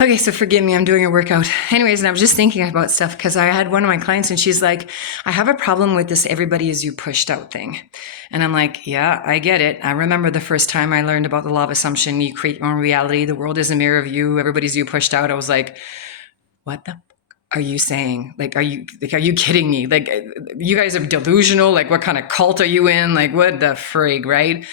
Okay, so forgive me, I'm doing a workout. Anyways, and I was just thinking about stuff because I had one of my clients and she's like, I have a problem with this everybody is you pushed out thing. And I'm like, yeah, I get it. I remember the first time I learned about the law of assumption, you create your own reality, the world is a mirror of you, everybody's you pushed out. I was like, what the are you saying? Are you kidding me? Like, you guys are delusional. Like, what kind of cult are you in? Like, what the frig, right?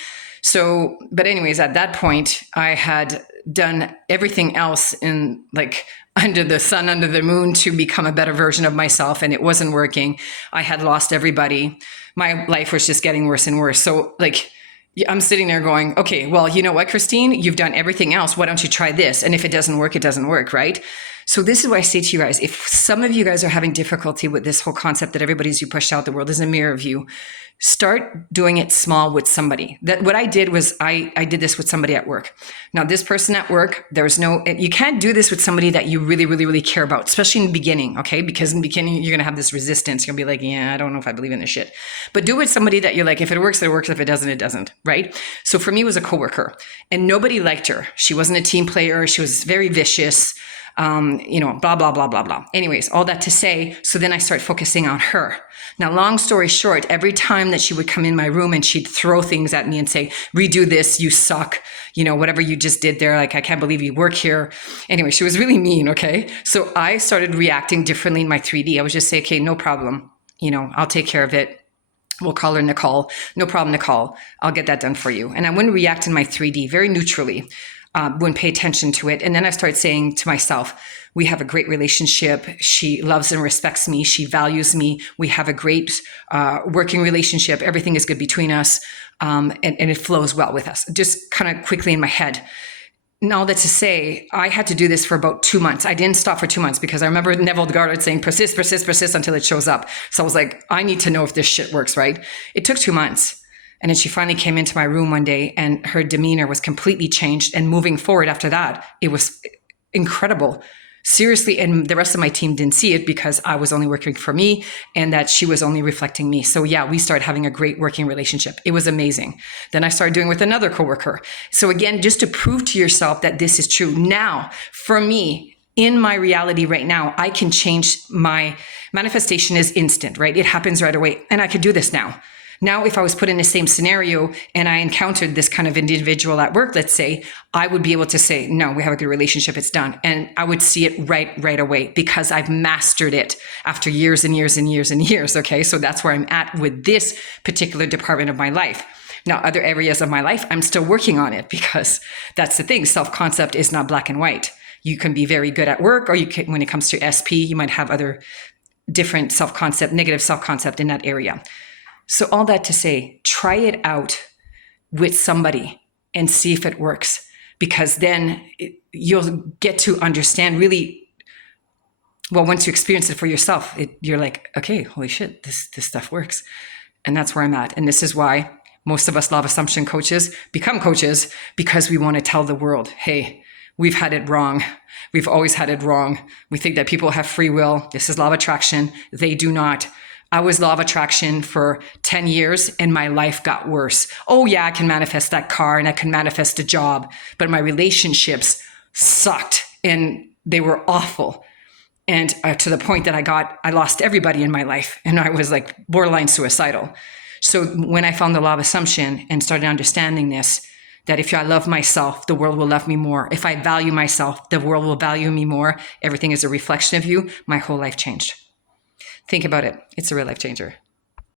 So, but anyways, at that point, I had done everything else in like under the sun, under the moon to become a better version of myself, and it wasn't working. I had lost everybody. My life was just getting worse and worse. So, like, I'm sitting there going, okay, well, you know what, Christine, you've done everything else. Why don't you try this? And if it doesn't work, it doesn't work, right? So this is what I say to you guys. If some of you guys are having difficulty with this whole concept that everybody's you pushed out, the world is a mirror of you, start doing it small with somebody. That what I did was I did this with somebody at work. Now, this person at work, you can't do this with somebody that you really, really, really care about, especially in the beginning, okay? Because in the beginning, you're going to have this resistance. You're going to be like, yeah, I don't know if I believe in this shit. But do it with somebody that you're like, if it works, it works. If it doesn't, it doesn't, right? So for me, it was a coworker and nobody liked her. She wasn't a team player. She was very vicious. Blah, blah, blah, blah, blah. Anyways, all that to say, so then I start focusing on her. Now, long story short, every time that she would come in my room and she'd throw things at me and say, redo this, you suck, whatever you just did there, like, I can't believe you work here. Anyway, she was really mean, okay? So I started reacting differently in my 3D. I would just say, okay, no problem. I'll take care of it. We'll call her Nicole. No problem, Nicole. I'll get that done for you. And I wouldn't react in my 3D very neutrally. Wouldn't pay attention to it. And then I started saying to myself, we have a great relationship. She loves and respects me. She values me. We have a great working relationship. Everything is good between us. And it flows well with us. Just kind of quickly in my head. And all that to say, I had to do this for about 2 months. I didn't stop for 2 months because I remember Neville Goddard saying, persist, persist, persist until it shows up. So I was like, I need to know if this shit works, right? It took 2 months. And then she finally came into my room one day and her demeanor was completely changed. And moving forward after that, it was incredible. Seriously. And the rest of my team didn't see it because I was only working for me and that she was only reflecting me. So yeah, we started having a great working relationship. It was amazing. Then I started doing it with another coworker. So again, just to prove to yourself that this is true. Now, for me, in my reality right now, I can change. My manifestation is instant, right? It happens right away. And I could do this now. Now, if I was put in the same scenario and I encountered this kind of individual at work, let's say, I would be able to say, no, we have a good relationship, it's done. And I would see it right away because I've mastered it after years and years and years and years, okay? So that's where I'm at with this particular department of my life. Now, other areas of my life, I'm still working on it because that's the thing. Self-concept is not black and white. You can be very good at work, or when it comes to SP, you might have other different self-concept, negative self-concept in that area. So all that to say, try it out with somebody and see if it works, because then you'll get to understand really, well, once you experience it for yourself, you're like, okay, holy shit, this stuff works. And that's where I'm at. And this is why most of us law of assumption coaches become coaches, because we want to tell the world, hey, we've had it wrong. We've always had it wrong. We think that people have free will. This is law of attraction. They do not. I was law of attraction for 10 years and my life got worse. Oh yeah, I can manifest that car and I can manifest a job, but my relationships sucked and they were awful. And to the point that I lost everybody in my life and I was like borderline suicidal. So when I found the law of assumption and started understanding this, that if I love myself, the world will love me more. If I value myself, the world will value me more. Everything is a reflection of you. My whole life changed. Think about it. It's a real life changer.